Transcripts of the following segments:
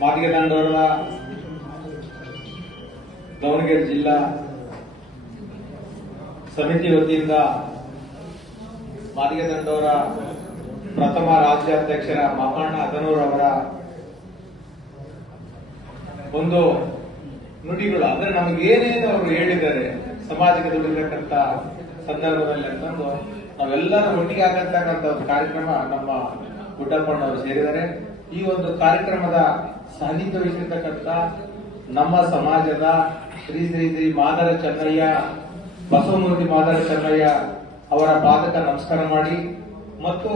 ಮಾದಿಗೆ ದಂಡೋರದ ದಾವಣಗೆರೆ ಜಿಲ್ಲಾ ಸಮಿತಿ ವತಿಯಿಂದ ಮಾದಿಗೆ ದಂಡೋರ ಪ್ರಥಮ ರಾಜ್ಯಾಧ್ಯಕ್ಷರ ಮಾಪಣ್ಣ ಅದನೂರ್ ಅವರ ಒಂದು ನುಡಿಗಳು ಅಂದ್ರೆ ನಮಗೆ ಏನೇನು ಅವರು ಹೇಳಿದ್ದಾರೆ ಸಮಾಜಕ್ಕೆ ದುಡಿತಕ್ಕಂತ ಸಂದರ್ಭದಲ್ಲಿ ಅಂತಂದು ನಾವೆಲ್ಲರೂ ಒಟ್ಟಿಗೆ ಆಗತಕ್ಕಂತ ಒಂದು ಕಾರ್ಯಕ್ರಮ ನಮ್ಮ ಗುಡ್ಡಪ್ಪಣ್ಣವರು ಸೇರಿದ್ದಾರೆ. ಈ ಒಂದು ಕಾರ್ಯಕ್ರಮದ ಸಾನ್ನಿಧ್ಯ ವಹಿಸಿರ್ತಕ್ಕಂಥ ನಮ್ಮ ಸಮಾಜದ ಶ್ರೀ ಶ್ರೀ ಶ್ರೀ ಮಾದರ ಚೆನ್ನಯ್ಯ ಬಸವಮೂರ್ತಿ ಮಾದರ ಚೆನ್ನಯ್ಯ ಅವರ ಪಾದಕ ನಮಸ್ಕಾರ ಮಾಡಿ ಮತ್ತು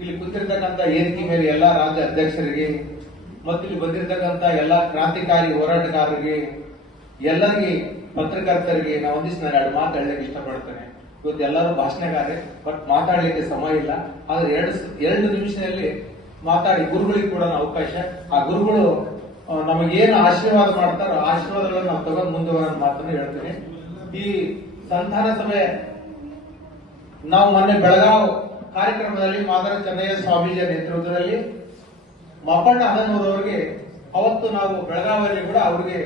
ಇಲ್ಲಿ ಕೂತಿರ್ತಕ್ಕಂಥ ವೇದಿಕೆ ಮೇಲೆ ಎಲ್ಲಾ ರಾಜ್ಯ ಅಧ್ಯಕ್ಷರಿಗೆ ಮತ್ತು ಇಲ್ಲಿ ಬಂದಿರತಕ್ಕಂಥ ಎಲ್ಲಾ ಕ್ರಾಂತಿಕಾರಿ ಹೋರಾಟಗಾರರಿಗೆ ಎಲ್ಲರಿಗೆ ಪತ್ರಕರ್ತರಿಗೆ ನಾವು ಒಂದಿಷ್ಟು ನಾನು 2 ಮಾತು ಹೇಳಲಿಕ್ಕೆ ಇಷ್ಟಪಡ್ತೇನೆ. ಇವತ್ತು ಎಲ್ಲರೂ ಭಾಷಣಗಾರರೆ, ಬಟ್ ಮಾತಾಡಲಿಕ್ಕೆ ಸಮಯ ಇಲ್ಲ. ಆದ್ರೆ ಎರಡು ನಿಮಿಷದಲ್ಲಿ ಮಾತಾಡಿ ಗುರುಗಳಿಗೆ ಕೂಡ ಅವಕಾಶ. ಆ ಗುರುಗಳು ನಮಗೇನು ಆಶೀರ್ವಾದ ಮಾಡ್ತಾರೋ ಆಶೀರ್ವಾದಗಳನ್ನು ನಾವು ತಗೊಂಡು ಮುಂದೆ ಬರೋ ಮಾತನ್ನು ಹೇಳ್ತೇನೆ. ಈ ಸಂಧಾನ ಸಭೆ ನಾವು ಮೊನ್ನೆ ಬೆಳಗಾವ್ ಕಾರ್ಯಕ್ರಮದಲ್ಲಿ ಮಾದರ ಚೆನ್ನಯ್ಯ ಸ್ವಾಮೀಜಿಯ ನೇತೃತ್ವದಲ್ಲಿ ಮಾಪಣ್ಣ ಅದನೂರ್ ಅವರಿಗೆ ಅವತ್ತು ನಾವು ಬೆಳಗಾವಿಯಲ್ಲಿ ಕೂಡ ಅವರಿಗೆ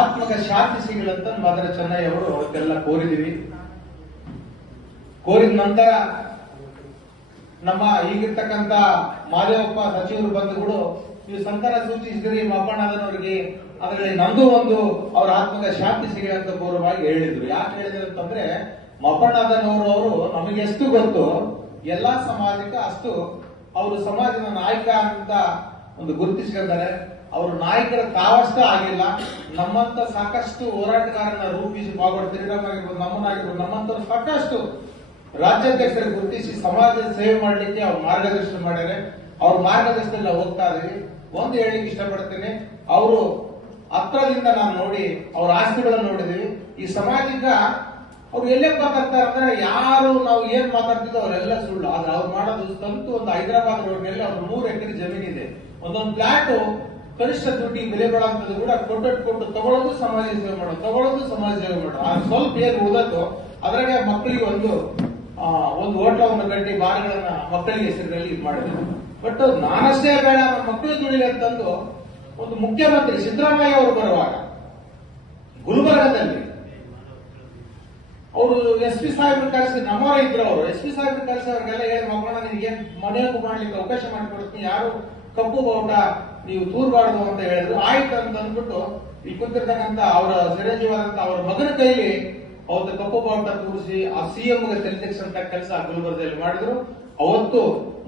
ಆತ್ಮಕ ಶಾಂತಿ ಸಿಗಲಂತ ಮಾದರ ಚೆನ್ನಯ್ಯ ಅವರು ಅವತ್ತೆಲ್ಲ ಕೋರಿದೀವಿ. ಕೋರಿದ ನಂತರ ನಮ್ಮ ಈಗಿರ್ತಕ್ಕಂಥ ಮಾದೇವಪ್ಪ ಸಚಿವರು ಬಂಧುಗಳು ನೀವು ಸಂತಾನ ಸೂಚಿಸಿದ್ರಿ ಮಾಪಣ್ಣ ಅದನವರಿಗೆ, ಅದರಲ್ಲಿ ನಂದು ಒಂದು ಅವರ ಆತ್ಮಕ ಶಾಂತಿ ಸಿಗಲಿ ಅಂತ ಪೂರ್ವವಾಗಿ ಹೇಳಿದ್ರು. ಯಾಕೆ ಹೇಳಿದ್ರು ಅಂತಂದ್ರೆ ಮಾಪಣ್ಣ ಅದನವರು ಅವರು ನಮಗೆ ಎಷ್ಟು ಗೊತ್ತು ಎಲ್ಲಾ ಸಮಾಜಕ್ಕೆ ಅಷ್ಟು ಅವರು ಸಮಾಜದ ನಾಯಕ ಅಂತ ಒಂದು ಗುರುತಿಸಿಕೊಂಡಿದ್ದಾರೆ. ಅವರು ನಾಯಕರ ತಾವಷ್ಟೇ ಆಗಿಲ್ಲ, ನಮ್ಮಂತ ಸಾಕಷ್ಟು ಹೋರಾಟಗಾರನ ರೂಪಿಸಿ ಬಾಗೋಡ್ ತಿರುಗಾಗಿರ್ಬೋದು, ನಮ್ಮನ್ನಾಗಿರ್ಬೋದು, ನಮ್ಮಂತ ಸಾಕಷ್ಟು ರಾಜ್ಯಾಧ್ಯಕ್ಷರಿಗೆ ಗುರುತಿಸಿ ಸಮಾಜದ ಸೇವೆ ಮಾಡಲಿಕ್ಕೆ ಅವ್ರು ಮಾರ್ಗದರ್ಶನ ಮಾಡಿದ್ದಾರೆ. ಅವ್ರ ಮಾರ್ಗದರ್ಶನದಲ್ಲಿ ನಾವು ಹೋಗ್ತಾ ಇದೀವಿ. ಒಂದು ಹೇಳಿಕ್ಕೆ ಇಷ್ಟಪಡ್ತೇನೆ, ಅವರು ಹತ್ರದಿಂದ ನಾನು ನೋಡಿ ಅವ್ರ ಆಸ್ತಿಗಳನ್ನು ನೋಡಿದೀವಿ. ಈ ಸಮಾಜಕ್ಕೆ ಅವ್ರು ಎಲ್ಲೇ ಮಾತಾಡ್ತಾರೆ ಅಂದ್ರೆ ಯಾರು ನಾವು ಏನ್ ಮಾತಾಡ್ತಿದ್ದೋ ಅವರೆಲ್ಲ ಸುಳ್ಳು. ಆದ್ರೆ ಅವ್ರು ಮಾಡೋದು ಸ್ವಂತ ಒಂದು ಹೈದರಾಬಾದ್ ರೋಡ್ನಲ್ಲಿ ಅವ್ರ 3 ಎಕರೆ ಜಮೀನಿದೆ. ಒಂದೊಂದು ಫ್ಲಾಟ್ ಕನಿಷ್ಠ ದುಡ್ಡಿಗೆ ಬೆಲೆ ಬಾಳಂತದ್ದು ಕೂಡ ಕೊಟ್ಟು ತಗೊಳ್ಳೋದು ಸಮಾಜ ಸೇವೆ ಮಾಡೋದು, ತಗೊಳ್ಳೋದು ಸಮಾಜ ಸೇವೆ ಮಾಡೋದು. ಆ ಸ್ವಲ್ಪ ಏನು ಓದೋದು ಅದ್ರಾಗೆ ಮಕ್ಕಳಿಗೆ ಒಂದು ಹೋಟ್ಲವನ್ನು ಕಟ್ಟಿ ಬಾರ್ಗಳನ್ನ ಮಕ್ಕಳಿಗೆ ಹೆಸರಿನಲ್ಲಿ ಇದು ಮಾಡಿದ್ರು. ಬಟ್ ನಾನಷ್ಟೇ ಬೇಡ ನಮ್ಮ ಮಕ್ಕಳು ದುಡಿಲಿ ಅಂತಂದು ಒಂದು ಮುಖ್ಯಮಂತ್ರಿ ಸಿದ್ದರಾಮಯ್ಯ ಅವರು ಬರುವಾಗ ಗುಲ್ಬರ್ಗದಲ್ಲಿ ಅವರು SP ಸಾಹೇಬ್ರು ಕಳಿಸಿ ನಮ್ಮವರೇ ಇದ್ರು. ಅವರು SP ಸಾಹೇಬ್ರು ಕಳಿಸಿ ಅವ್ರಿಗೆಲ್ಲ ಹೇಳಿ ಮಕ್ಕಳನ್ನ ನಿಮ್ಗೆ ಮನೆಯಲ್ಲೂ ಮಾಡ್ಲಿಕ್ಕೆ ಅವಕಾಶ ಮಾಡಿಕೊಡ್ತೀನಿ, ಯಾರು ಕಪ್ಪು ಬಾವುಟ ನೀವು ತೂರ್ಬಾರ್ದು ಅಂತ ಹೇಳಿದ್ರು. ಆಯ್ತು ಅಂತ ಅಂದ್ಬಿಟ್ಟು ಇಲ್ಲಿ ಕುಂತಿರ್ತಕ್ಕಂಥ ಅವರ ಚಿರಂಜೀವಾದಂತ ಅವರ ಮಗನ ಕೈಲಿ ಅವತ್ತು ಕಪ್ಪು ಬಾವುಟ ತೂರಿಸಿ ಆ CMಗೆ ತೆಗೆಸಂತ ಕೆಲಸ ಗುಲ್ಬರ್ಗದಲ್ಲಿ ಮಾಡಿದ್ರು. ಅವತ್ತು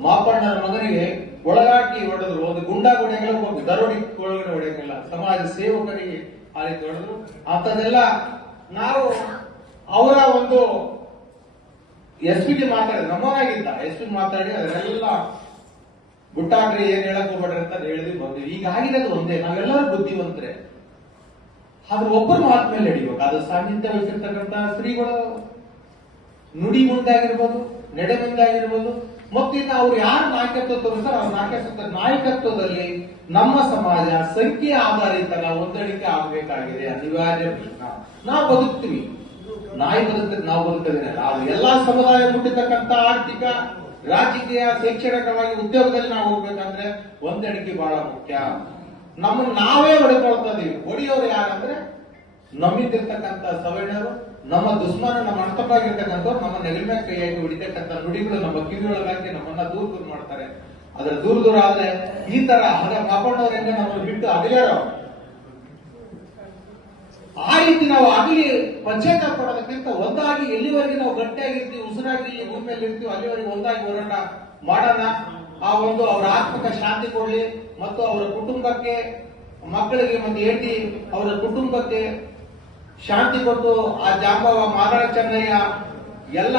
ಮಾಪಣ್ಣನ ಮಗನಿಗೆ ಒಳಗಾಕಿ ಹೊಡೆದ್ರು. ಒಂದು ಗುಂಡಾ ಹೊಡೆಯಂಗಿಲ್ಲ, ಒಬ್ಬ ದರೋಡಿ ಒಳಗಡೆ ಹೊಡೆಯಂಗಿಲ್ಲ, ಸಮಾಜ ಸೇವಕರಿಗೆ ಆ ರೀತಿ ಹೊಡೆದ್ರು. ಅಂತದೆಲ್ಲ ನಾವು ಅವರ ಒಂದು SP ಮಾತಾಡಿದ್ರು, ನಮ್ಮನಾಗಿದ್ದ SP ಮಾತಾಡಿ ಅದನ್ನೆಲ್ಲ ಗುಟ್ಟಾಗ್ರಿ ಏನ್ ಹೇಳಕ್ ಹೋಗ್ಬೇಡ್ರಿ ಅಂತ ಹೇಳಿದ್ವಿ ಬಂದ್ವಿ. ಈಗ ಆಗಿರೋದು ಒಂದೇ, ನಾವೆಲ್ಲರೂ ಬುದ್ಧಿವಂತರೆ. ಆದ್ರೆ ಒಬ್ಬರು ಮಾತು ಮೇಲೆ ಹಿಡಿಬೇಕು. ಅದು ಸಾನ್ನಿಧ್ಯ ವಹಿಸಿರ್ತಕ್ಕಂಥ ಶ್ರೀಗಳು ನುಡಿ ಮುಂದಾಗಿರ್ಬೋದು, ನಡೆ ಮುಂದಾಗಿರ್ಬೋದು, ಮತ್ತಿನ್ನು ಅವ್ರು ಯಾರು ನಾಯಕತ್ವ ತೋರಿಸ್ತಾರೆ ಅವ್ರ ನಾಯಕತ್ವದಲ್ಲಿ ನಮ್ಮ ಸಮಾಜ ಸಂಖ್ಯೆ ಆಧಾರಿತ ನಾವು ಹೊಂದಾಣಿಕೆ ಆಗಬೇಕಾಗಿದೆ. ಅನಿವಾರ್ಯ ಪ್ರಶ್ನೆ. ನಾವು ಬದುಕ್ತೀವಿ, ನಾಯಿ ಬದುಕ್ತದೆ, ನಾವು ಬದುಕದೇನಲ್ಲ. ಅದು ಎಲ್ಲಾ ಸಮುದಾಯ ಮುಟ್ಟಿರ್ತಕ್ಕಂಥ ಆರ್ಥಿಕ, ರಾಜಕೀಯ, ಶೈಕ್ಷಣಿಕವಾಗಿ ಉದ್ಯೋಗದಲ್ಲಿ ನಾವು ಹೋಗ್ಬೇಕಂದ್ರೆ ಹೊಂದಾಣಿಕೆ ಬಹಳ ಮುಖ್ಯ. ನಮ್ಮನ್ನು ನಾವೇ ಹೊಡೆಕೊಳ್ತಾ ಇದೀವಿ. ಹೊಡೆಯೋರು ಯಾರಂದ್ರೆ ನಮ್ಮಿದ್ದಿರ್ತಕ್ಕಂಥ ಸವರ್ಣರು, ನಮ್ಮ ದುಶ್ಮನ, ನಮ್ಮ ಅರ್ಥವಾಗಿರ್ತಕ್ಕಂಥವ್ರು ನಮ್ಮ ನೆಗಲ ಮೇಲೆ ಕೈಯಾಗಿ ಹೊಡಿತಕ್ಕಂಥ ನುಡಿಗಳು ನಮ್ಮ ಕಿವಿಯೊಳಗಾಗಿ ನಮ್ಮನ್ನ ದೂರ ಮಾಡ್ತಾರೆ. ಅದ್ರ ದೂರ ಆದ್ರೆ ಈ ತರ ಮಾಪಣ್ಣವ್ರ ಹೆಂಗ ನಮ್ಮನ್ನು ಬಿಟ್ಟು ಅಗಲ್ಯಾರೋ ಆ ರೀತಿ ನಾವು ಆಗಲಿ ಪಂಚಾಯತ್ ಕೊಡೋದಕ್ಕಿಂತ ಒಂದಾಗಿ ಎಲ್ಲಿವರೆಗೆ ನಾವು ಗಟ್ಟಿಯಾಗಿರ್ತೀವಿ, ಉಸಿರಾಗಿ ಇಲ್ಲಿ ಭೂಮಿ ಮೇಲೆ ಇರ್ತೀವಿ, ಅಲ್ಲಿವರೆಗೆ ಒಂದಾಗಿ ಹೋರಾಟ ಮಾಡೋಣ. ಆ ಒಂದು ಅವರ ಆತ್ಮಕ ಶಾಂತಿ ಕೊಡ್ಲಿ ಮತ್ತು ಅವರ ಕುಟುಂಬಕ್ಕೆ, ಮಕ್ಕಳಿಗೆ ಮತ್ತು ಹೆಂಡತಿ ಅವರ ಕುಟುಂಬಕ್ಕೆ ಶಾಂತಿ ಕೊಟ್ಟು ಆ ಜಾಂಬವ ಮಾದರ ಚೆನ್ನಯ್ಯ ಎಲ್ಲ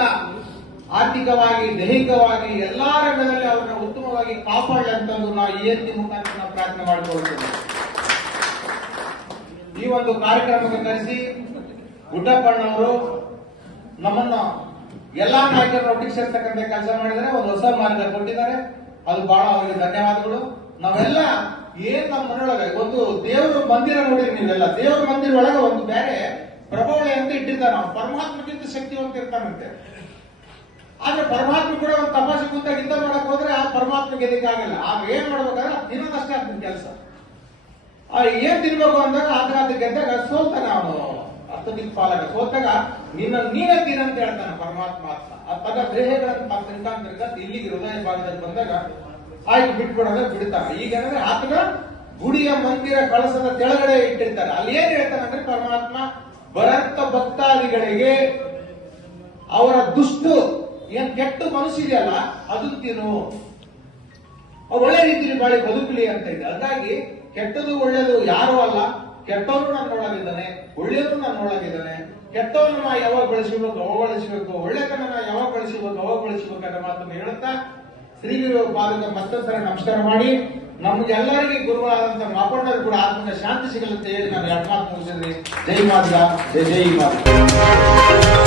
ಆರ್ಥಿಕವಾಗಿ, ದೈಹಿಕವಾಗಿ ಎಲ್ಲಾ ರಂಗದಲ್ಲಿ ಅವರನ್ನ ಉತ್ತಮವಾಗಿ ಕಾಪಾಡಲಿ ಅಂತಂದು ನಾವು ಈ ಮುಖಾಂತರ ನಾವು ಪ್ರಾರ್ಥನೆ ಮಾಡಿಕೊಳ್ತೇವೆ. ಈ ಒಂದು ಕಾರ್ಯಕ್ರಮಕ್ಕೆ ಕರೆಸಿ ಗುಡ್ಡಪ್ಪಣ್ಣವರು ನಮ್ಮನ್ನ ಎಲ್ಲಾ ನಾಯಕರನ್ನು ಒಟ್ಟಿಗೆ ಸೇರ್ತಕ್ಕಂಥ ಕೆಲಸ ಮಾಡಿದರೆ ಒಂದು ಹೊಸ ಮಾರ್ಗ ಕೊಟ್ಟಿದ್ದಾರೆ. ಅದು ಬಹಳ ಅವರಿಗೆ ಧನ್ಯವಾದಗಳು. ನಾವೆಲ್ಲ ಏನ್ ನಮ್ಮ ಮನೆಯೊಳಗೆ ಒಂದು ದೇವರ ಮಂದಿರ ನೋಡಿರಿ ನೀವೆಲ್ಲ, ದೇವರ ಮಂದಿರ ಒಳಗೆ ಒಂದು ಬೇರೆ ಪ್ರಭಾವಳಿ ಅಂತ ಇಟ್ಟಿರ್ತಾರೆ. ನಾವು ಪರಮಾತ್ಮಕ್ಕಿಂತ ಶಕ್ತಿವಂತ ಇರ್ತಾನಂತೆ. ಆದ್ರೆ ಪರಮಾತ್ಮ ಕೂಡ ಒಂದು ತಪಾಸೆ ಕೂತಾಗ ಯುದ್ಧ ಮಾಡಕ್ ಹೋದ್ರೆ ಆ ಪರಮಾತ್ಮ ಗೆದಕ್ಕಾಗಲ್ಲ. ಆಗ ಏನ್ ಮಾಡ್ಬೇಕಾದ್ರೆ ದಿನದಷ್ಟೇ ಆಗ್ತದೆ ಕೆಲಸ. ಏನ್ ತಿನ್ಬೇಕು ಅಂದಾಗ ಆತ ಗೆದ್ದಾಗ ಸೋಲ್ತಾನೆ ಅವನು ಹತ್ತು ದಿಕ್ಪಾಲಕ ಸೋತಾಗ ನೀನೇ ತಿನ್ನಂತ ಹೇಳ್ತಾನೆ ಪರಮಾತ್ಮ ತನ್ನ ದೇಹಗಳನ್ನು ತಿನ್ಕಾಂತ ಇಲ್ಲಿಗೆ ಹೃದಯ ಭಾಗದಲ್ಲಿ ಬಂದಾಗ ಆಯ್ತು ಬಿಟ್ಬಿಡೋದ ಬಿಡ್ತಾನೆ. ಈಗ ಅಂದ್ರೆ ಆತನ ಗುಡಿಯ ಮಂದಿರ ಕಳಸದ ಕೆಳಗಡೆ ಇಟ್ಟಿರ್ತಾರೆ. ಅಲ್ಲಿ ಏನ್ ಹೇಳ್ತಾನೆ ಅಂದ್ರೆ ಪರಮಾತ್ಮ ಬರಂತ ಭಕ್ತಾದಿಗಳಿಗೆ ಅವರ ದುಷ್ಟು ಏನ್ ಕೆಟ್ಟ ಮನಸ್ಸಿದೆಯಲ್ಲ ಅದನ್ನ ತಿನ್ನು, ಒಳ್ಳೆ ರೀತಿಯಲ್ಲಿ ಬಾಳಿ ಬದುಕಲಿ ಅಂತ ಇದೆ. ಹಾಗಾಗಿ ಕೆಟ್ಟದು ಒಳ್ಳೇದು ಯಾರು ಅಲ್ಲ, ಕೆಟ್ಟವನು ನನ್ನೊಳಗಿದ್ದಾನೆ, ಒಳ್ಳೆಯವರು ನನ್ನೊಳಗಿದ್ದಾನೆ. ಕೆಟ್ಟವನ್ನ ಯಾವಾಗ ಬಳಸಬೇಕು ಅವಾಗ ಬಳಸಬೇಕು, ಒಳ್ಳೆತನ ಯಾವಾಗ ಬಳಸಬೇಕು ಅವಾಗ ಬಳಸಬೇಕು ಅನ್ನೋ ಮಾತನ್ನು ಹೇಳುತ್ತಾ ಶ್ರೀಗುರು ಪಾದಕ ಮತ್ತೊಂದ್ಸಲ ನಮಸ್ಕಾರ ಮಾಡಿ ನಮ್ಗೆಲ್ಲರಿಗೆ ಗುರುಗಳಾದಂತಹ ಮಾಪಣ್ಣರು ಕೂಡ ಆತ್ಮದ ಶಾಂತಿ ಸಿಗಲಂತ ಹೇಳಿ ನಾನು ಎರಡು ಮಾತು ಮುಗಿಸಿದ್ರಿ. ಜೈ ಮಾತ್ರ, ಜೈ ಜೈ ಮಾತ್ರ.